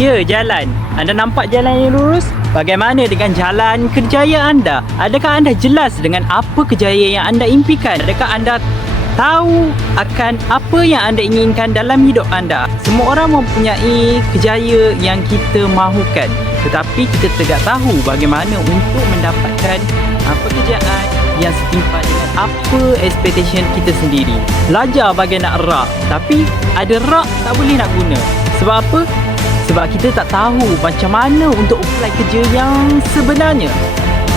Ya, jalan. Anda nampak jalan yang lurus? Bagaimana dengan jalan kerjaya anda? Adakah anda jelas dengan apa kejayaan yang anda impikan? Adakah anda tahu akan apa yang anda inginkan dalam hidup anda? Semua orang mempunyai kejayaan yang kita mahukan, tetapi kita tidak tahu bagaimana untuk mendapatkan pekerjaan yang setimpal dengan apa expectation kita sendiri. Belajar bagi nak rak, tapi ada rak tak boleh nak guna. Sebab apa? Sebab kita tak tahu macam mana untuk apply kerja yang sebenarnya.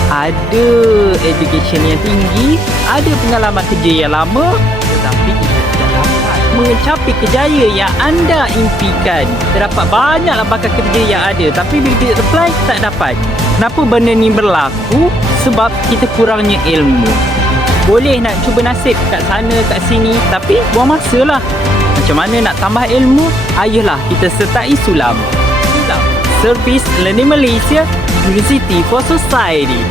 Ada education yang tinggi, ada pengalaman kerja yang lama, tetapi kita tidak dapat mencapai kejayaan yang anda impikan. Terdapat banyaklah bakat kerja yang ada, tapi bila kita apply, tak dapat. Kenapa benda ni berlaku? Sebab kita kurangnya ilmu. Boleh nak cuba nasib kat sana, kat sini, tapi buang masa lah. Macam mana nak tambah ilmu? Ayolah kita sertai Sulam. Sulam, Service Learning Malaysia, University for Society.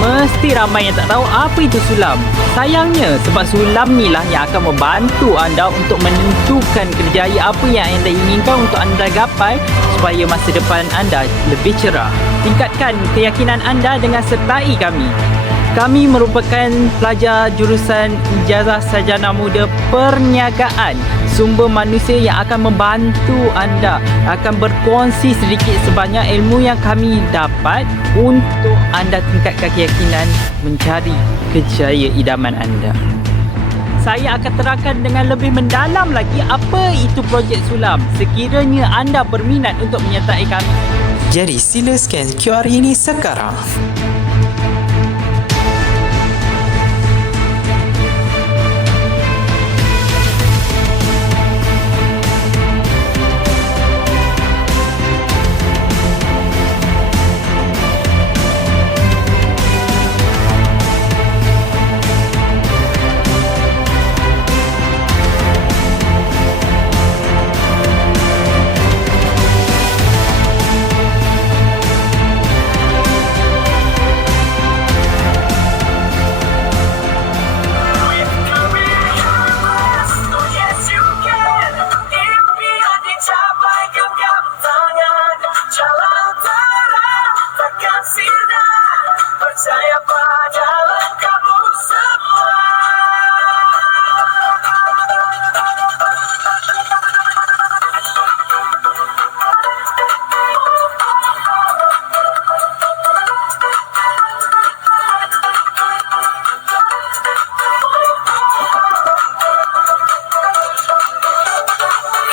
Mesti ramai yang tak tahu apa itu Sulam. Sayangnya sebab Sulam ni lah yang akan membantu anda untuk menentukan kerjaya apa yang anda inginkan untuk anda gapai supaya masa depan anda lebih cerah. Tingkatkan keyakinan anda dengan sertai kami. Kami merupakan pelajar jurusan Ijazah Sarjana Muda Perniagaan, sumber manusia yang akan membantu anda, akan berkongsi sedikit sebanyak ilmu yang kami dapat untuk anda tingkatkan keyakinan mencari kejayaan idaman anda. Saya akan terangkan dengan lebih mendalam lagi apa itu projek Sulam sekiranya anda berminat untuk menyertai kami. Jadi sila scan QR ini sekarang.